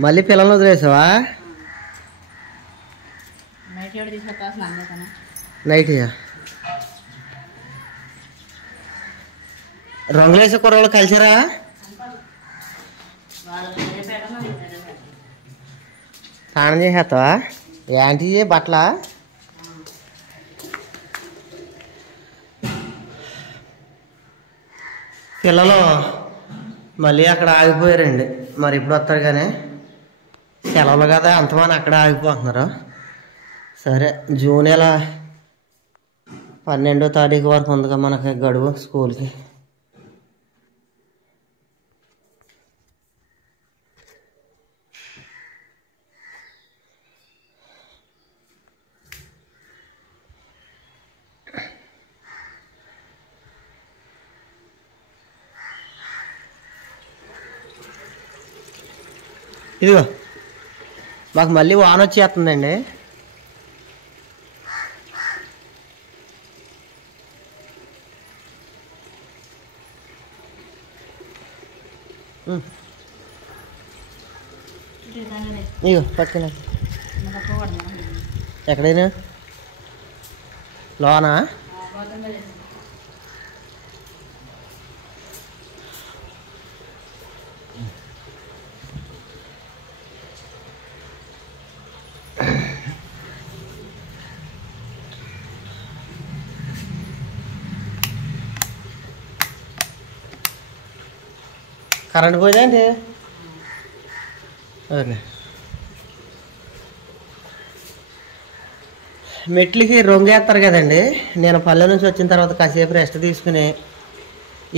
మళ్ళీ పిల్లలు వదిలేసావా? నైట్ రంగులేసే కుర్రలు కలిసారా? స్నానం చేసేస్తావా? ఏంటి బట్టల? పిల్లలు మళ్ళీ అక్కడ ఆగిపోయారండి. మరి ఇప్పుడు వస్తారు కానీ సెలవులు కదా అంతమంది అక్కడ ఆగిపోతున్నారు. సరే జూన్ 12వ తారీఖు వరకు ఉందిగా మనకి గడువు స్కూల్కి. ఇదిగో మాకు మళ్ళీ వాన వచ్చేస్తుందండి. ఇగో పట్టుకున్నా. ఎక్కడైనా లోనా? కరెంట్ పోయిందండి. ఓకే మెట్లకి రొంగేస్తారు కదండి. నేను పల్లె నుంచి వచ్చిన తర్వాత కాసేపు రెస్ట్ తీసుకుని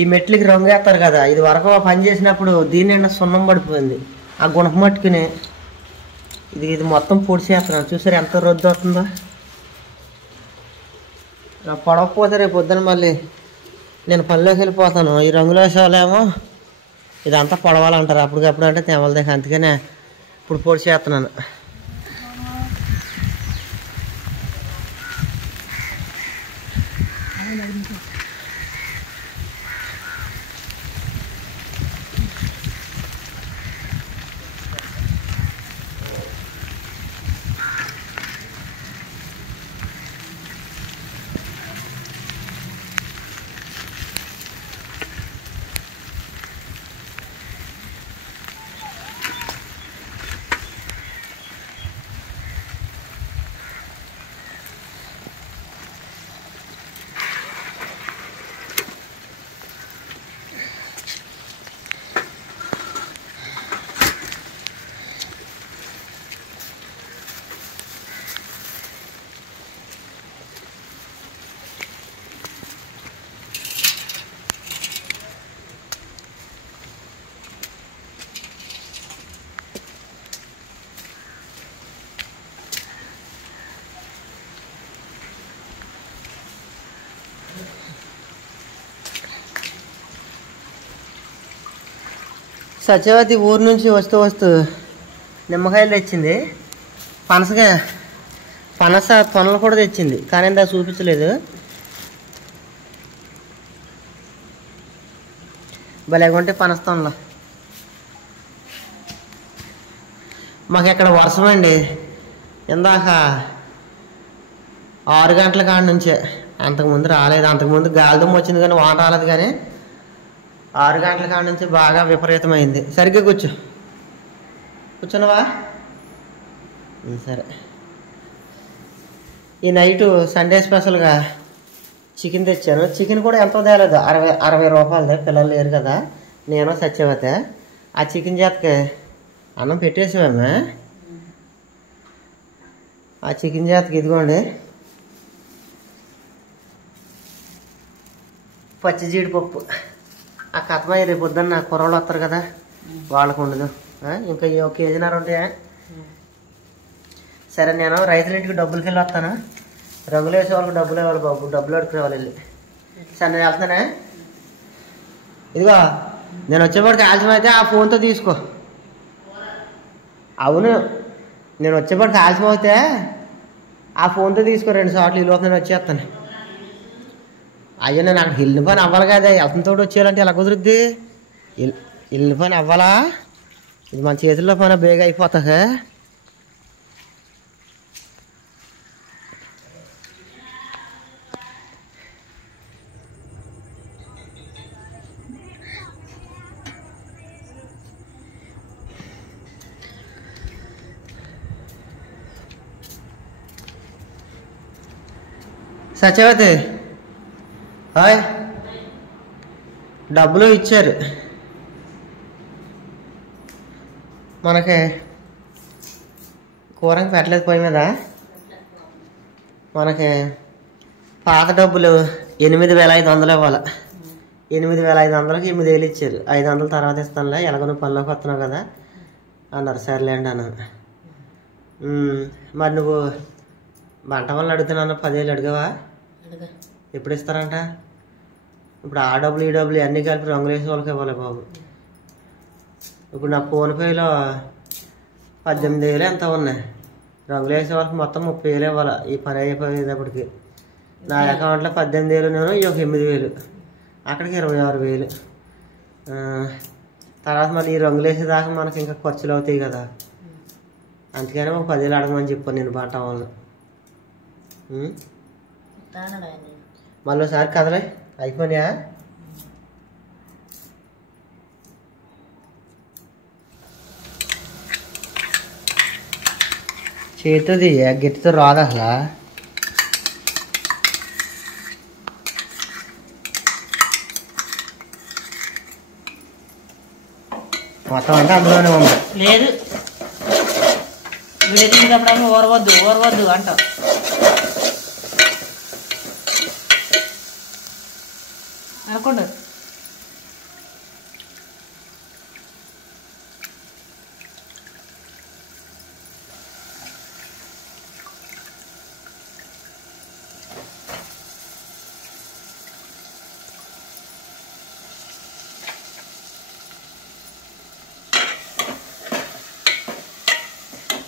ఈ మెట్లకి రొంగేస్తారు కదా, ఇది వరకు పని చేసినప్పుడు దీని నిండా సున్నం పడిపోయింది. ఆ గుణప మట్టుకుని ఇది మొత్తం పొడిచేస్తున్నాను. చూసారు ఎంత రొద్దు అవుతుందో. పొడవకపోతే రేపు పొద్దున మళ్ళీ నేను పల్లెకి వెళ్ళిపోతాను. ఈ రంగులు వేసేవాళ్ళేమో ఇదంతా పొడవాలంటారు. అప్పటికప్పుడు అంటే తెమలదే. అందుకనే ఇప్పుడు పొడిచేస్తున్నాను. సత్యవతి ఊరు నుంచి వస్తూ నిమ్మకాయలు తెచ్చింది. పనస తొనలు కూడా తెచ్చింది, కానీ ఇందా చూపించలేదు. భలేగుంటే పనస తొనలు. మాకు ఎక్కడ వర్షం అండి. ఇందాక 6 గంటల కాడ నుంచే, అంతకుముందు రాలేదు. అంతకుముందు గాలిదుమ్మ వచ్చింది కానీ వాన రాలేదు. కానీ 6 గంటల కాడ నుంచి బాగా విపరీతమైంది. సరిగ్గా కూర్చున్నావా? సరే. ఈ నైటు సండే స్పెషల్గా చికెన్ తెచ్చాను. చికెన్ కూడా ఎంతో తేలేదు, 60 రూపాయలదే. పిల్లలు లేరు కదా, నేను సత్యవతి. ఆ చికెన్ చేతకి అన్నం పెట్టేసామేమే. ఆ చికెన్ చేతకి ఇదిగోండి పచ్చి జీడిపప్పు. ఆ కథమయ్య రేపు పొద్దున్న కుర్రోళ్ళు వస్తారు కదా, వాళ్ళకు ఉండదు. ఇంకా 1 కేజీన్నర ఉంటాయా? సరే, నేను రైతుల ఇంటికి డబ్బులకి వెళ్ళి వస్తాను. రంగులు వేసే వాళ్ళకి డబ్బులు ఇవ్వాలి బాబు, డబ్బులు అడుకునే వాళ్ళు వెళ్ళి. సరే నేను వెళ్తానే. ఇదిగో నేను వచ్చేప్పటికి ఆలస్యం అయితే ఆ ఫోన్తో తీసుకో. అవును, నేను వచ్చేప్పటికి ఆలస్యం అయితే ఆ ఫోన్తో తీసుకో. 2 సార్లు ఈ లోపు నేను వచ్చేస్తాను. అయ్యో, నేను అక్కడ ఇల్లు పని అవ్వాలి కదా. వెళ్తున్న తోడు వచ్చేయాలంటే ఎలా కుదురుద్ది? ఇల్లు పని అవ్వాలా? ఇది మన చేతుల్లో పని బేగా అయిపోతాక. సత్యవతి హాయ్, డబ్బులు ఇచ్చారు మనకి. కూరకి పెట్టలేదు పొయ్యి మీద. మనకి పాత డబ్బులు 8,500 ఇవ్వాలి. 8,500కి 8,000 ఇచ్చారు. 500 తర్వాత ఇస్తానులే, ఎలాగో నువ్వు పనిలోకి వస్తున్నావు కదా అన్నారు. సర్లేండి అన్నాను. మరి నువ్వు వంట వాళ్ళని అడుగుతున్నాను, 10,000 అడిగావా? ఎప్పుడు ఇస్తారంట? ఇప్పుడు ఆ డబ్బులు ఈ డబ్బులు అన్నీ కలిపి రంగులు వేసే వాళ్ళకి ఇవ్వాలి బాబు. ఇప్పుడు నా ఫోన్పేలో 18,000 ఎంత ఉన్నాయి. రంగులు వేసే వాళ్ళకి మొత్తం 30,000 ఇవ్వాలి ఈ పని అయిపోయేటప్పటికి. నా అకౌంట్లో 18,000 నేను ఈ ఒక 8,000, అక్కడికి 26,000. తర్వాత మళ్ళీ ఈ రంగులు వేసేదాకా మనకి ఇంకా ఖర్చులు అవుతాయి కదా. అందుకని ఒక 10,000 అడగమని చెప్పాను నేను బాట వాళ్ళు. మళ్ళీ ఒకసారి కదలే అయిపోయినాయా? చేతుంది గిట్టుతో రాదు అసలు. మొత్తం అంటే అందులోనే ఉంది. లేదు విడదీసినప్పుడు ఓరవద్దు అంటావు. అనుకోండు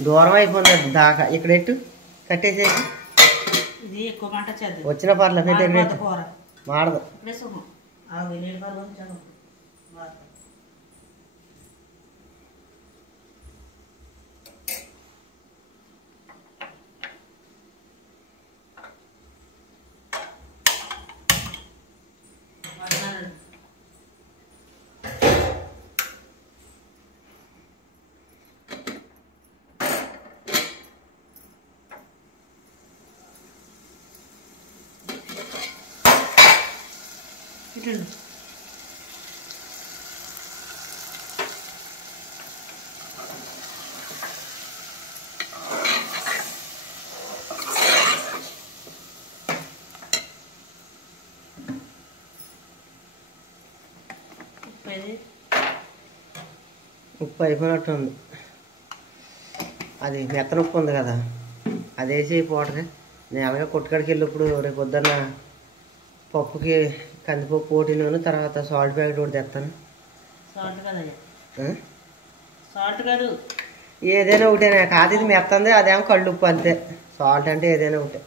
దూరం అయిపోయింది దాకా. ఇక్కడ ఎట్టు కట్టేసే ఇది ఎక్కువ మాట చేద్దాం. వచ్చిన పర్లే పెట్టే మాడదు. ఇట్లా ఉప్పు అయిపోయినట్టు ఉంది. అది మెత్తన ఉప్పు ఉంది కదా, అది వేసి పౌడర్. నేను అలాగే కొట్టుకాడికి వెళ్ళినప్పుడు రేపు పొద్దున్న పప్పుకి కందిపప్పు పోటీలోను, తర్వాత సాల్ట్ ప్యాకెట్ కూడా తెస్తాను. సాల్ట్ కాదు ఏదైనా ఒకటే. కాదు ఇది మెత్తంది, అదేమో కళ్ళు ఉప్పు అంతే. సాల్ట్ అంటే ఏదైనా ఒకటే.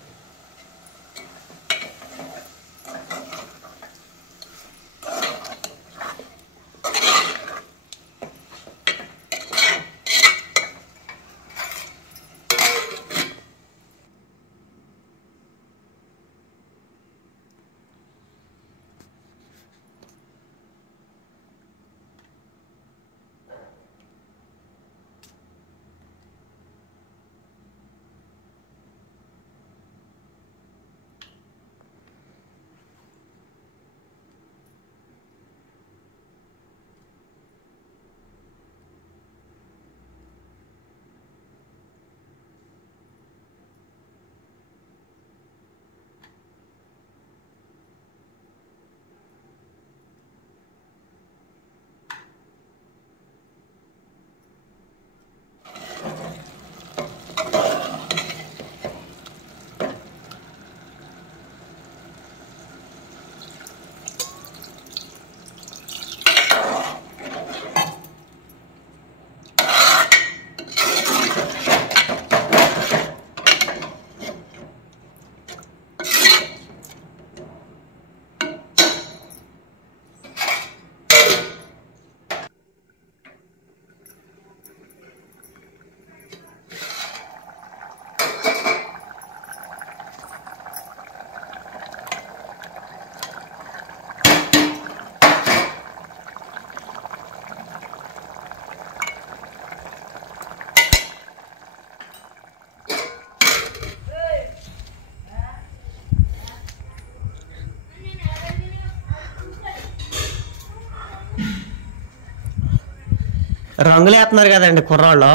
రంగులు వేస్తున్నారు కదండి కుర్రాళ్ళు,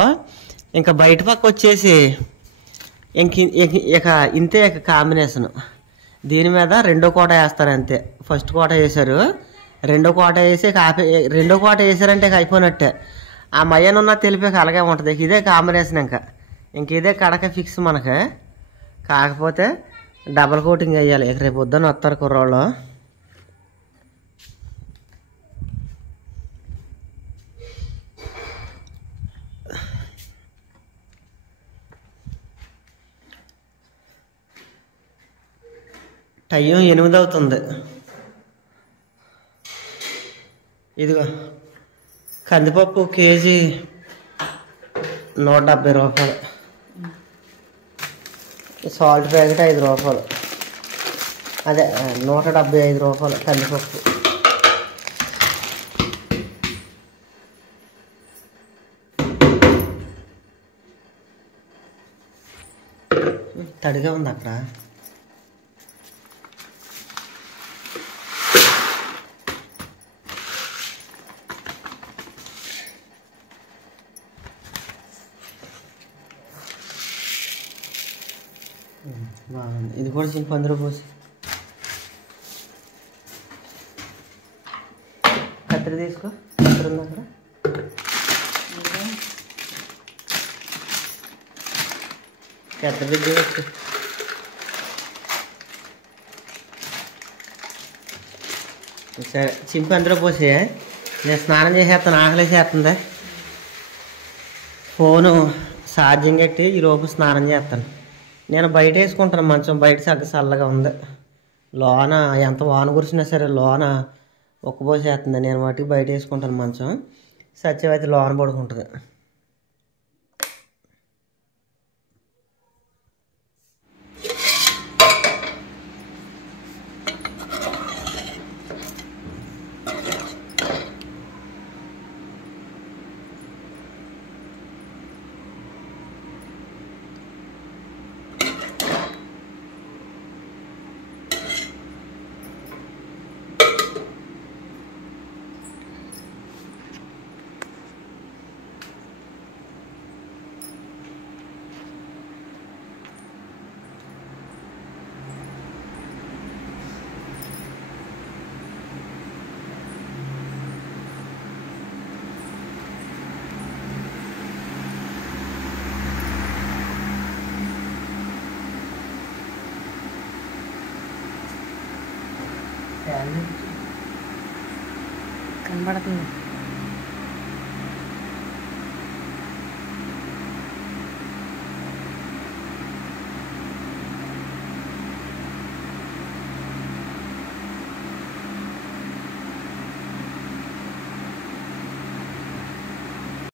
ఇంకా బయట పక్క వచ్చేసి ఇక ఇంతే ఇక కాంబినేషన్. దీని మీద రెండో కోట వేస్తారు అంతే. ఫస్ట్ కోట వేశారు, రెండో కోట వేసి రెండో కోట వేసారంటే ఇక అయిపోయినట్టే. ఆ మయ్యనున్న తెలిపాక అలాగే ఉంటుంది. ఇదే కాంబినేషన్. ఇంక ఇదే కడక ఫిక్స్ మనకి. కాకపోతే డబల్ కోటింగ్ వేయాలి. ఇక రేపు పొద్దున్న వస్తారు కుర్రాళ్ళు. టైం 8 అవుతుంది. ఇదిగో కందిపప్పు కేజీ 170 రూపాయలు, సాల్ట్ ప్యాకెట్ 5 రూపాయలు, అదే 175 రూపాయలు కందిపప్పు. తడిగా ఉంది అక్కడ. బాగుంది. ఇది కూడా చింపు అందులో పోసి. కత్తిరి తీసుకో. కత్తిరి ఉంది అక్కడ. కత్తిరి తీసుకో. సరే చింపు అందులో పోసి. నేను స్నానం చేసేస్తాను, ఆకలేసేస్తుంది. ఫోను ఛార్జింగ్ పెట్టి ఈలోపు స్నానం చేస్తాను. నేను బయట వేసుకుంటాను మంచం. బయట చల్లగా ఉంది. లోన ఎంత వాన కురిసినా సరే లోన ఒక్కబోసేస్తుంది. నేను వాటికి బయట వేసుకుంటాను మంచం. సత్యవతి లోన పడుకుంటుంది. కనబడుతుంది.